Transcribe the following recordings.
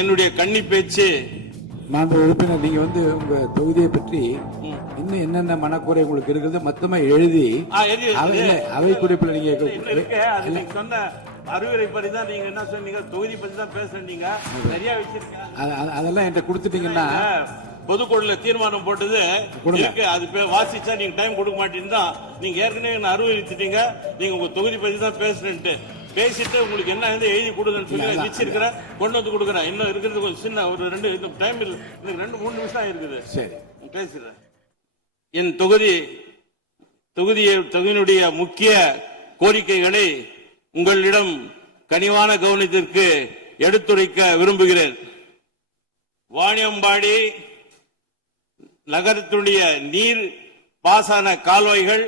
என்னுடைய கன்னி பேச்சு. மாண்பு உறுப்பினர், நீங்க உங்க தொகுதியை பற்றி இன்னும் என்னென்ன மனக்குறை உங்களுக்கு இருக்குது மொத்தமா எழுதி அவை குறிப்பில் நீங்க சொன்ன அறிவுரை படி தான் நீங்க என்ன சொன்னீங்க, தொகுதி பத்தி தான் பேசுறீங்க, நிறைய வச்சிருக்கேன். அதெல்லாம் என்கிட்ட கொடுத்துட்டீங்கன்னா பொதுக்குழுல தீர்மானம் போட்டது இருக்கு, அது வாசிச்சா நீங்க டைம் கொடுக்க மாட்டீங்கன்னா நீங்க ஏற்கனவே அறிவுறுத்திட்டீங்க, நீங்க உங்க தொகுதி பத்தி தான் பேசுறேன்ட்டு பேசிட்டு உங்களுக்கு என்ன எழுதி கொடுங்கன்னு சொல்லி வச்சிருக்கிறேன், கொண்டு வந்து கொடுக்குறேன். இன்னும் இருக்கிறது கொஞ்சம் சின்ன ஒரு டைம் இல்லை, 2-3 நிமிஷம் இருக்குது. சரி, பேசுறேன். என் தொகுதியினுடைய முக்கிய கோரிக்கைகளை உங்களிடம் கனிவான கவனத்திற்கு எடுத்துரைக்க விரும்புகிறேன். வாணியம்பாடி நகரத்துடைய நீர் பாசன கால்வாய்கள்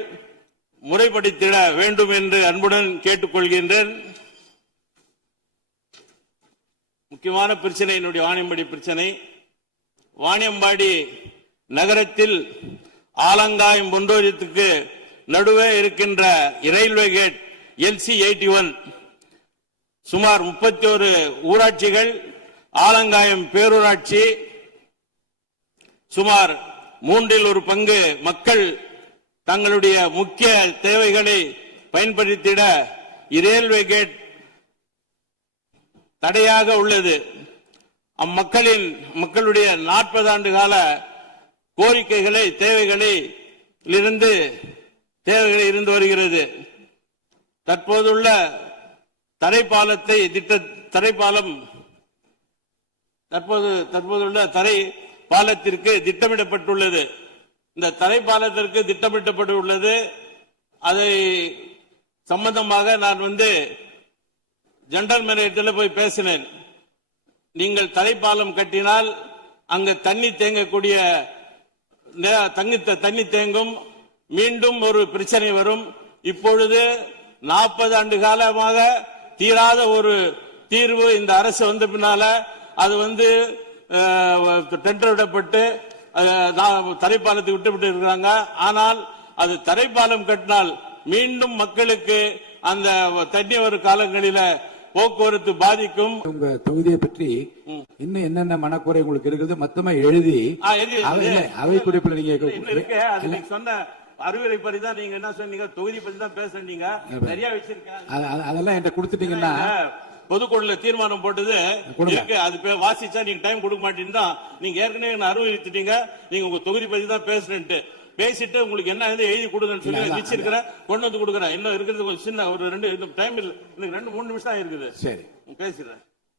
முறைப்படுத்திட வேண்டும் என்று அன்புடன் கேட்டுக்கொள்கின்றேன். முக்கியமான பிரச்சனை என்னுடைய வாணியம்பாடி பிரச்சனை. வாணியம்பாடி நகரத்தில் ஆலங்காயம் பொண்டோரியத்துக்கு நடுவே இருக்கின்ற ரயில்வே கேட் LC81 சுமார் 31 ஊராட்சிகள், ஆலங்காயம் பேரூராட்சி சுமார் 1/3 மக்கள் தங்களுடைய முக்கிய தேவைகளை பயன்படுத்திட ரயில்வே கேட் தடையாக உள்ளது. மக்களுடைய 40 ஆண்டு கால கோரிக்கைகளை தேவைகளை இருந்து வருகிறது. தற்போதுள்ள தற்போதுள்ள தரை பாலத்திற்கு திட்டமிடப்பட்டுள்ளது. இந்த தரைப்பாலத்திற்கு திட்டமிடப்பட்டுள்ளது. அதை சம்பந்தமாக நான் ஜெனரல் மேனேஜரில் போய் பேசினேன். நீங்கள் தரைப்பாலம் கட்டினால் அங்க தண்ணி தேங்கக்கூடிய தண்ணி தேங்கும், மீண்டும் ஒரு பிரச்சனை வரும். இப்பொழுது 40 ஆண்டு காலமாக தீராத ஒரு தீர்வு இந்த அரசு வந்த பின்னால அது டெண்டர் விடப்பட்டு தரைப்பாலத்தை விட்டு இருக்கிறாங்க. ஆனால் அது தரைப்பாலம் கட்டினால் மீண்டும் மக்களுக்கு அந்த தண்ணி வரும் காலங்களில போக்குவரத்து பாதிக்கும். உங்க தொகுதியை பற்றி இன்னும் என்னென்ன மனக்குறை உங்களுக்கு இருக்குது மொத்தமா எழுதி அவை குறிப்பில் நீங்க சொன்ன அறிவுரை படி தான் நீங்க என்ன சொன்னீங்க, தொகுதி பத்தி தான் பேசுறீங்க, நிறைய வச்சிருக்கேன். அதெல்லாம் என்கிட்ட கொடுத்துட்டீங்கன்னா பொதுக்குழுல தீர்மானம் போட்டது இருக்கு, அது வாசிச்சா நீங்க டைம் கொடுக்க மாட்டீங்கன்னா நீங்க ஏற்கனவே அறிவுறுத்திட்டீங்க, நீங்க உங்க தொகுதி பத்தி தான் பேசுறேன்ட்டு பேசிட்டு உங்களுக்கு என்ன எழுதி கொடுங்கன்னு சொல்லி வச்சிருக்கிறேன், கொண்டு வந்து கொடுக்குறேன். இன்னும் இருக்கிறது கொஞ்சம் சின்ன ஒரு டைம் இல்லை, 2-3 நிமிஷம் இருக்குது. சரி, பேசுறேன்.